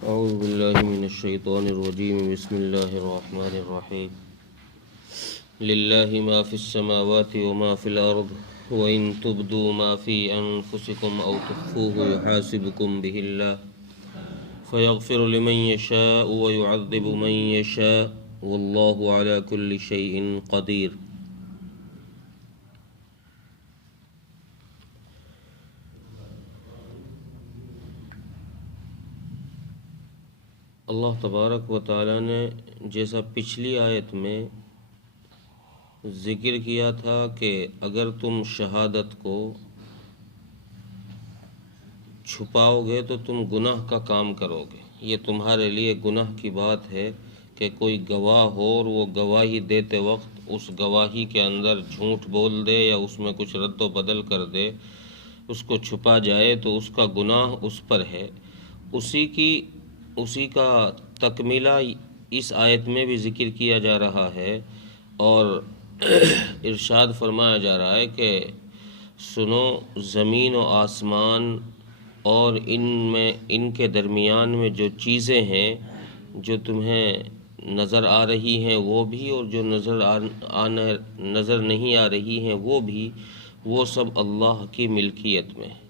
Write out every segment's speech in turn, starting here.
اعوذ باللہ من الشیطان الرجیم بسم اللہ الرحمن الرحیم للہ ما فی السماوات وما فی الارض وان تبدوا ما فی انفسکم او تخفوه یحاسبکم به اللہ فیغفر لمن یشاء ویعذب من یشاء واللہ علی کل شیء قدیر۔ اللہ تبارک و تعالیٰ نے جیسا پچھلی آیت میں ذکر کیا تھا کہ اگر تم شہادت کو چھپاؤ گے تو تم گناہ کا کام کرو گے، یہ تمہارے لیے گناہ کی بات ہے کہ کوئی گواہ ہو اور وہ گواہی دیتے وقت اس گواہی کے اندر جھوٹ بول دے یا اس میں کچھ رد و بدل کر دے، اس کو چھپا جائے تو اس کا گناہ اس پر ہے۔ اسی کا تکملہ اس آیت میں بھی ذکر کیا جا رہا ہے اور ارشاد فرمایا جا رہا ہے کہ سنو، زمین و آسمان اور ان کے درمیان میں جو چیزیں ہیں جو تمہیں نظر آ رہی ہیں وہ بھی، اور جو نظر نہیں آ رہی ہیں وہ بھی، وہ سب اللہ کی ملکیت میں ہے۔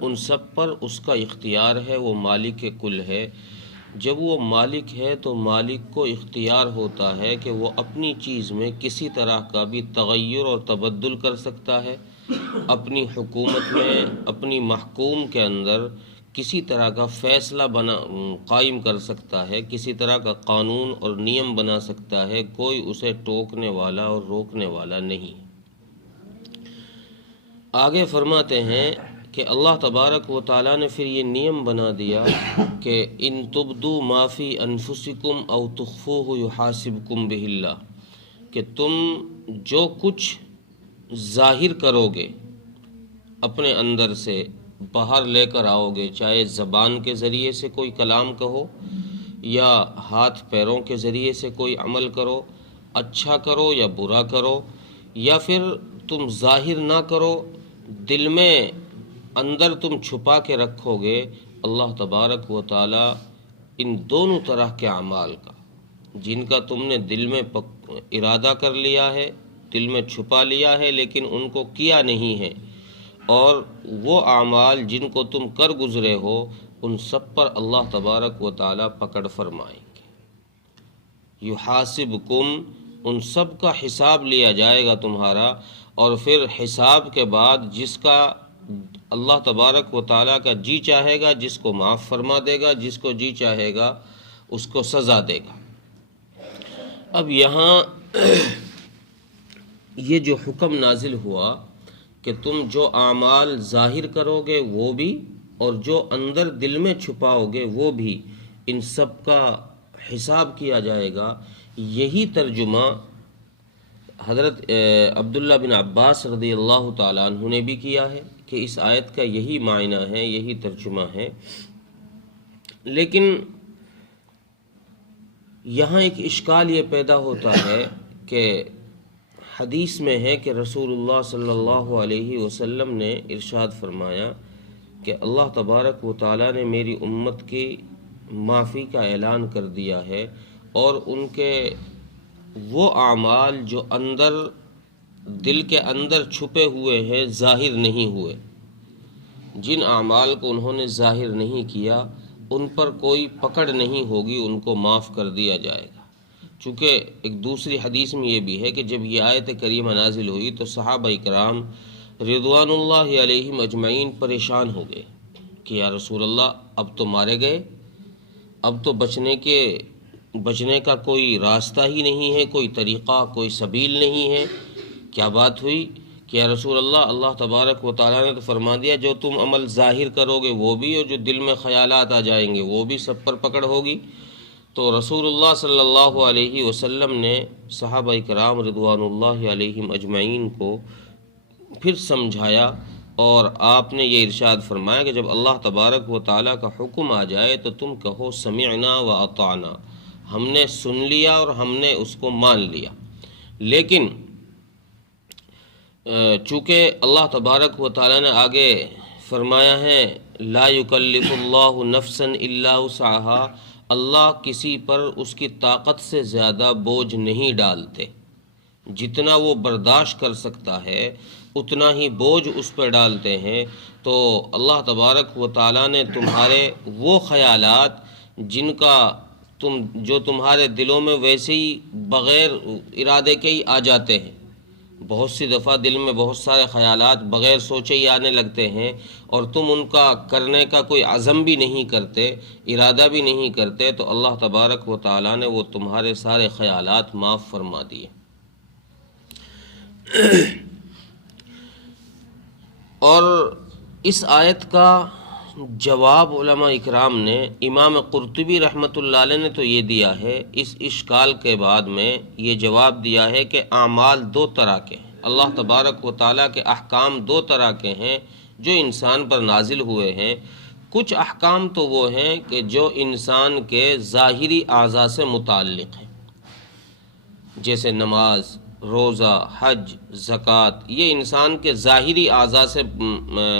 ان سب پر اس کا اختیار ہے، وہ مالک کل ہے۔ جب وہ مالک ہے تو مالک کو اختیار ہوتا ہے کہ وہ اپنی چیز میں کسی طرح کا بھی تغیر اور تبدل کر سکتا ہے، اپنی حکومت میں، اپنی محکوم کے اندر کسی طرح کا فیصلہ قائم کر سکتا ہے، کسی طرح کا قانون اور نیم بنا سکتا ہے، کوئی اسے ٹوکنے والا اور روکنے والا نہیں۔ آگے فرماتے ہیں کہ اللہ تبارک و تعالیٰ نے پھر یہ نیم بنا دیا کہ ان تبدوا ما فی انفسکم او تخفوه یحاسبکم بہ اللہ، کہ تم جو کچھ ظاہر کرو گے اپنے اندر سے، باہر لے کر آؤ گے، چاہے زبان کے ذریعے سے کوئی کلام کہو یا ہاتھ پیروں کے ذریعے سے کوئی عمل کرو، اچھا کرو یا برا کرو، یا پھر تم ظاہر نہ کرو، دل میں اندر تم چھپا کے رکھو گے، اللہ تبارک و تعالی ان دونوں طرح کے اعمال کا، جن کا تم نے دل میں ارادہ کر لیا ہے، دل میں چھپا لیا ہے لیکن ان کو کیا نہیں ہے، اور وہ اعمال جن کو تم کر گزرے ہو، ان سب پر اللہ تبارک و تعالی پکڑ فرمائیں گے۔ یحاسبکم، ان سب کا حساب لیا جائے گا تمہارا، اور پھر حساب کے بعد جس کا اللہ تبارک و تعالیٰ کا جی چاہے گا جس کو معاف فرما دے گا، جس کو جی چاہے گا اس کو سزا دے گا۔ اب یہاں یہ جو حکم نازل ہوا کہ تم جو اعمال ظاہر کرو گے وہ بھی، اور جو اندر دل میں چھپاؤ گے وہ بھی، ان سب کا حساب کیا جائے گا، یہی ترجمہ حضرت عبداللہ بن عباس رضی اللہ تعالیٰ عنہ نے بھی کیا ہے کہ اس آیت کا یہی معنی ہے، یہی ترجمہ ہے۔ لیکن یہاں ایک اشکال یہ پیدا ہوتا ہے کہ حدیث میں ہے کہ رسول اللہ صلی اللہ علیہ وسلم نے ارشاد فرمایا کہ اللہ تبارک و تعالیٰ نے میری امت کی معافی کا اعلان کر دیا ہے، اور ان کے وہ اعمال جو دل کے اندر چھپے ہوئے ہیں، ظاہر نہیں ہوئے، جن اعمال کو انہوں نے ظاہر نہیں کیا ان پر کوئی پکڑ نہیں ہوگی، ان کو معاف کر دیا جائے گا۔ چونکہ ایک دوسری حدیث میں یہ بھی ہے کہ جب یہ آیت کریمہ نازل ہوئی تو صحابہ کرام رضوان اللہ علیہم اجمعین پریشان ہو گئے کہ یا رسول اللہ، اب تو مارے گئے، اب تو بچنے کا کوئی راستہ ہی نہیں ہے، کوئی طریقہ، کوئی سبیل نہیں ہے۔ کیا بات ہوئی کہ یا رسول اللہ، اللہ تبارک و تعالیٰ نے تو فرما دیا جو تم عمل ظاہر کرو گے وہ بھی، اور جو دل میں خیالات آ جائیں گے وہ بھی سب پر پکڑ ہوگی۔ تو رسول اللہ صلی اللہ علیہ وسلم نے صحابہ کرام رضوان اللہ علیہم اجمعین کو پھر سمجھایا، اور آپ نے یہ ارشاد فرمایا کہ جب اللہ تبارک و تعالیٰ کا حکم آ جائے تو تم کہو سمعنا و اطعنا، ہم نے سن لیا اور ہم نے اس کو مان لیا۔ لیکن چونکہ اللہ تبارک و تعالیٰ نے آگے فرمایا ہے لا یکلف اللہ نفسا الا وسعها، اللہ کسی پر اس کی طاقت سے زیادہ بوجھ نہیں ڈالتے، جتنا وہ برداشت کر سکتا ہے اتنا ہی بوجھ اس پر ڈالتے ہیں۔ تو اللہ تبارک و تعالیٰ نے تمہارے وہ خیالات جو تمہارے دلوں میں ویسے ہی بغیر ارادے کے ہی آ جاتے ہیں، بہت سی دفعہ دل میں بہت سارے خیالات بغیر سوچے ہی آنے لگتے ہیں، اور تم ان کا کرنے کا کوئی عزم بھی نہیں کرتے، ارادہ بھی نہیں کرتے، تو اللہ تبارک و تعالیٰ نے وہ تمہارے سارے خیالات معاف فرما دیے۔ اور اس آیت کا جواب علماء اکرام نے، امام قرطبی رحمۃ اللہ علیہ نے تو یہ دیا ہے، اس اشکال کے بعد میں یہ جواب دیا ہے کہ اعمال دو طرح کے ہیں، اللہ تبارک و تعالیٰ کے احکام دو طرح کے ہیں جو انسان پر نازل ہوئے ہیں۔ کچھ احکام تو وہ ہیں کہ جو انسان کے ظاہری اعضاء سے متعلق ہیں، جیسے نماز، روزہ، حج، زکوٰۃ، یہ انسان کے ظاہری اعضاء سے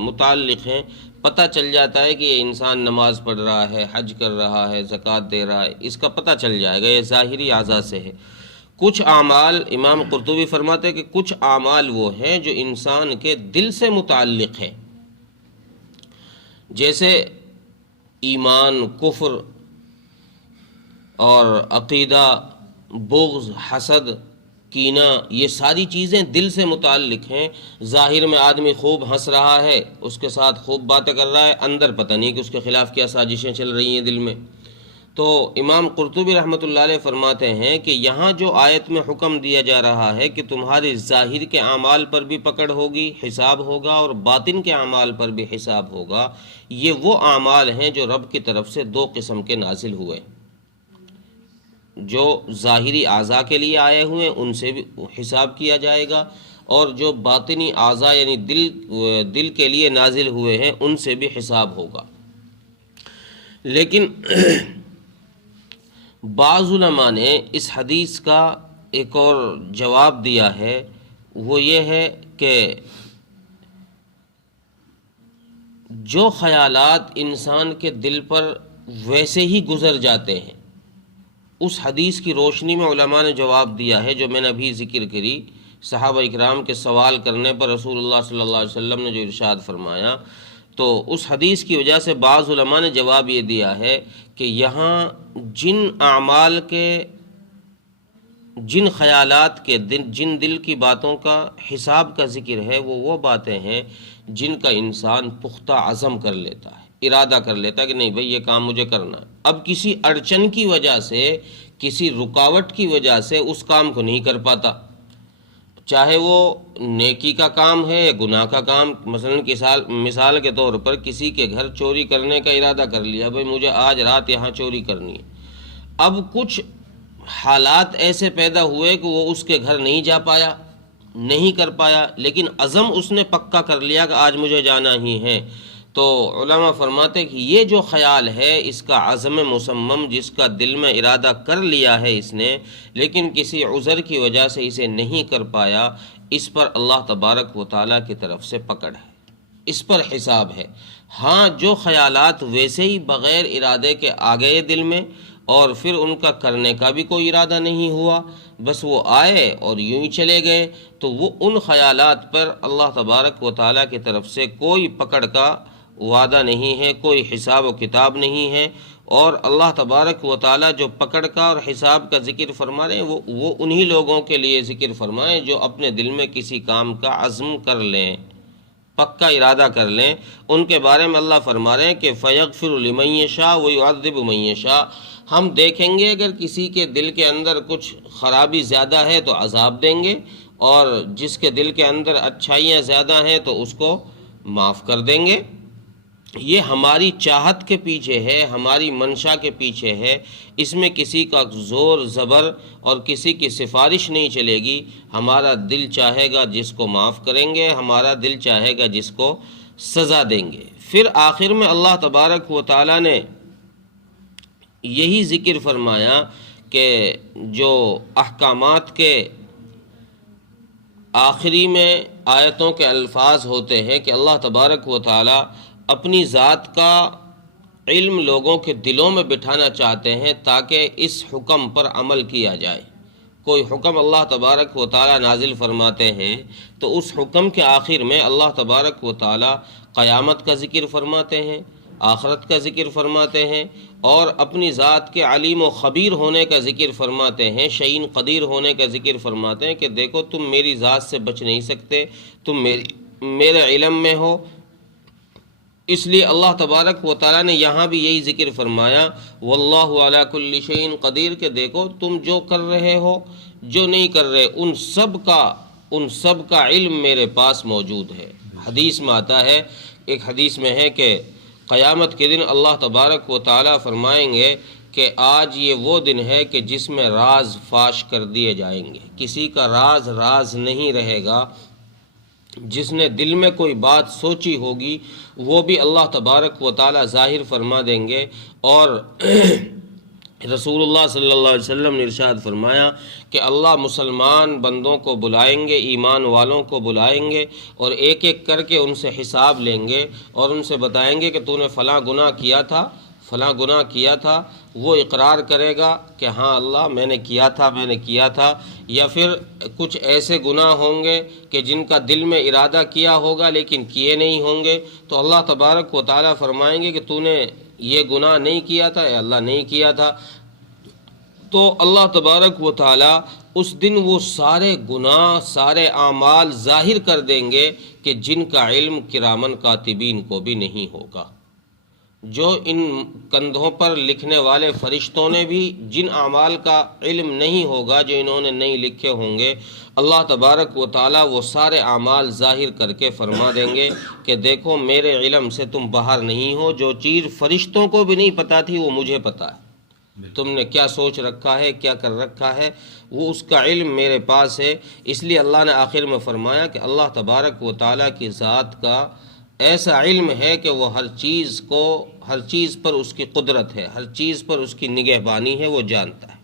متعلق ہیں، پتہ چل جاتا ہے کہ یہ انسان نماز پڑھ رہا ہے، حج کر رہا ہے، زکوٰۃ دے رہا ہے، اس کا پتہ چل جائے گا، یہ ظاہری اعضاء سے ہے۔ کچھ اعمال، امام قرطبی فرماتے ہیں کہ کچھ اعمال وہ ہیں جو انسان کے دل سے متعلق ہیں، جیسے ایمان، کفر اور عقیدہ، بغض، حسد، کینہ، یہ ساری چیزیں دل سے متعلق ہیں۔ ظاہر میں آدمی خوب ہنس رہا ہے، اس کے ساتھ خوب باتیں کر رہا ہے، اندر پتہ نہیں کہ اس کے خلاف کیا سازشیں چل رہی ہیں دل میں۔ تو امام قرطبی رحمۃ اللہ علیہ فرماتے ہیں کہ یہاں جو آیت میں حکم دیا جا رہا ہے کہ تمہارے ظاہر کے اعمال پر بھی پکڑ ہوگی، حساب ہوگا، اور باطن کے اعمال پر بھی حساب ہوگا، یہ وہ اعمال ہیں جو رب کی طرف سے دو قسم کے نازل ہوئے، جو ظاہری اعضاء کے لیے آئے ہوئے ہیں ان سے بھی حساب کیا جائے گا، اور جو باطنی اعضاء یعنی دل کے لیے نازل ہوئے ہیں ان سے بھی حساب ہوگا۔ لیکن بعض علماء نے اس حدیث کا ایک اور جواب دیا ہے، وہ یہ ہے کہ جو خیالات انسان کے دل پر ویسے ہی گزر جاتے ہیں، اس حدیث کی روشنی میں علماء نے جواب دیا ہے جو میں نے ابھی ذکر کری، صحابہ اکرام کے سوال کرنے پر رسول اللہ صلی اللہ علیہ وسلم نے جو ارشاد فرمایا، تو اس حدیث کی وجہ سے بعض علماء نے جواب یہ دیا ہے کہ یہاں جن اعمال کے، جن خیالات کے، جن دل کی باتوں کا حساب کا ذکر ہے، وہ باتیں ہیں جن کا انسان پختہ عزم کر لیتا ہے، ارادہ کر لیتا ہے کہ نہیں بھئی یہ کام مجھے کرنا ہے، اب کسی اڑچن کی وجہ سے، کسی رکاوٹ کی وجہ سے اس کام کو نہیں کر پاتا، چاہے وہ نیکی کا کام ہے یا گناہ کا کام۔ مثلا مثال کے طور پر کسی کے گھر چوری کرنے کا ارادہ کر لیا، بھئی مجھے آج رات یہاں چوری کرنی ہے، اب کچھ حالات ایسے پیدا ہوئے کہ وہ اس کے گھر نہیں جا پایا، نہیں کر پایا، لیکن عزم اس نے پکا کر لیا کہ آج مجھے جانا ہی ہے۔ تو علماء فرماتے ہیں کہ یہ جو خیال ہے اس کا عزم مصمم، جس کا دل میں ارادہ کر لیا ہے اس نے، لیکن کسی عذر کی وجہ سے اسے نہیں کر پایا، اس پر اللہ تبارک و تعالیٰ کی طرف سے پکڑ ہے، اس پر حساب ہے۔ ہاں جو خیالات ویسے ہی بغیر ارادے کے آ گئے دل میں، اور پھر ان کا کرنے کا بھی کوئی ارادہ نہیں ہوا، بس وہ آئے اور یوں ہی چلے گئے، تو وہ ان خیالات پر اللہ تبارک و تعالیٰ کی طرف سے کوئی پکڑ کا وعدہ نہیں ہے، کوئی حساب و کتاب نہیں ہے۔ اور اللہ تبارک و تعالیٰ جو پکڑ کا اور حساب کا ذکر فرما رہے ہیں، وہ انہی لوگوں کے لیے ذکر فرمائیں جو اپنے دل میں کسی کام کا عزم کر لیں، پکا ارادہ کر لیں۔ ان کے بارے میں اللہ فرما رہے ہیں کہ فَيَغْفِرُ لِمَن يَشَاءُ وَيُعَذِّبُ مَن يَشَاءُ، ہم دیکھیں گے اگر کسی کے دل کے اندر کچھ خرابی زیادہ ہے تو عذاب دیں گے، اور جس کے دل کے اندر اچھائیاں زیادہ ہیں تو اس کو معاف کر دیں گے۔ یہ ہماری چاہت کے پیچھے ہے، ہماری منشا کے پیچھے ہے، اس میں کسی کا زور زبر اور کسی کی سفارش نہیں چلے گی۔ ہمارا دل چاہے گا جس کو معاف کریں گے، ہمارا دل چاہے گا جس کو سزا دیں گے۔ پھر آخر میں اللہ تبارک و تعالیٰ نے یہی ذکر فرمایا کہ جو احکامات کے آخری میں آیتوں کے الفاظ ہوتے ہیں کہ اللہ تبارک و تعالیٰ اپنی ذات کا علم لوگوں کے دلوں میں بٹھانا چاہتے ہیں تاکہ اس حکم پر عمل کیا جائے۔ کوئی حکم اللہ تبارک و تعالی نازل فرماتے ہیں تو اس حکم کے آخر میں اللہ تبارک و تعالی قیامت کا ذکر فرماتے ہیں، آخرت کا ذکر فرماتے ہیں، اور اپنی ذات کے علیم و خبیر ہونے کا ذکر فرماتے ہیں، شعین قدیر ہونے کا ذکر فرماتے ہیں کہ دیکھو تم میری ذات سے بچ نہیں سکتے، تم میرے علم میں ہو۔ اس لیے اللہ تبارک و تعالیٰ نے یہاں بھی یہی ذکر فرمایا واللہ علی کل شیء قدیر، کہ دیکھو تم جو کر رہے ہو، جو نہیں کر رہے، ان سب کا علم میرے پاس موجود ہے۔ حدیث میں آتا ہے، ایک حدیث میں ہے کہ قیامت کے دن اللہ تبارک و تعالیٰ فرمائیں گے کہ آج یہ وہ دن ہے کہ جس میں راز فاش کر دیے جائیں گے، کسی کا راز نہیں رہے گا۔ جس نے دل میں کوئی بات سوچی ہوگی وہ بھی اللہ تبارک و تعالی ظاہر فرما دیں گے۔ اور رسول اللہ صلی اللہ علیہ وسلم نے ارشاد فرمایا کہ اللہ مسلمان بندوں کو بلائیں گے، ایمان والوں کو بلائیں گے، اور ایک ایک کر کے ان سے حساب لیں گے اور ان سے بتائیں گے کہ تو نے فلاں گناہ کیا تھا، فلاں گناہ کیا تھا۔ وہ اقرار کرے گا کہ ہاں اللہ میں نے کیا تھا، یا پھر کچھ ایسے گناہ ہوں گے کہ جن کا دل میں ارادہ کیا ہوگا لیکن کیے نہیں ہوں گے، تو اللہ تبارک و تعالیٰ فرمائیں گے کہ تو نے یہ گناہ نہیں کیا تھا، اے اللہ نہیں کیا تھا۔ تو اللہ تبارک و تعالیٰ اس دن وہ سارے گناہ، سارے اعمال ظاہر کر دیں گے کہ جن کا علم کرامن کاتبین کو بھی نہیں ہوگا۔ جو ان کندھوں پر لکھنے والے فرشتوں نے بھی جن اعمال کا علم نہیں ہوگا، جو انہوں نے نہیں لکھے ہوں گے، اللہ تبارک و تعالیٰ وہ سارے اعمال ظاہر کر کے فرما دیں گے کہ دیکھو میرے علم سے تم باہر نہیں ہو، جو چیز فرشتوں کو بھی نہیں پتہ تھی وہ مجھے پتہ ہے، تم نے کیا سوچ رکھا ہے، کیا کر رکھا ہے، وہ اس کا علم میرے پاس ہے۔ اس لیے اللہ نے آخر میں فرمایا کہ اللہ تبارک و تعالیٰ کی ذات کا ایسا علم ہے کہ وہ ہر چیز پر اس کی قدرت ہے، ہر چیز پر اس کی نگہبانی ہے، وہ جانتا ہے۔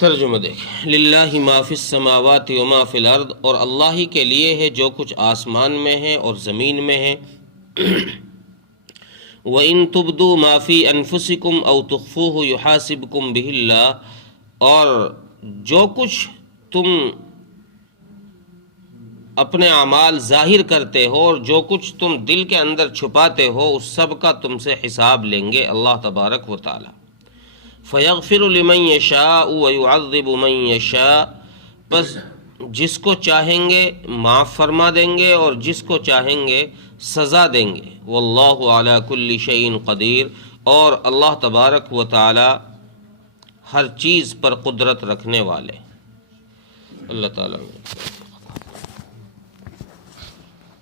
ترجمہ دیکھ، للہ ما فی السماوات و ما فی الارض، اور اللہ ہی کے لیے ہے جو کچھ آسمان میں ہے اور زمین میں ہے۔ وَإِن تُبْدُوا مَا فِي أَنفُسِكُمْ أَوْ تُخْفُوهُ يُحَاسِبْكُمْ بِهِ اللَّهُ، اور جو کچھ تم اپنے اعمال ظاہر کرتے ہو اور جو کچھ تم دل کے اندر چھپاتے ہو، اس سب کا تم سے حساب لیں گے اللہ تبارک و تعالی۔ فَيَغْفِرُ لِمَن يَشَاءُ وَيُعَذِّبُ مَن يَشَاءُ، بس جس کو چاہیں گے معاف فرما دیں گے اور جس کو چاہیں گے سزا دیں گے۔ واللہ علی کل شیء قدیر، اور اللہ تبارک و تعالی ہر چیز پر قدرت رکھنے والے۔ اللہ تعالیٰ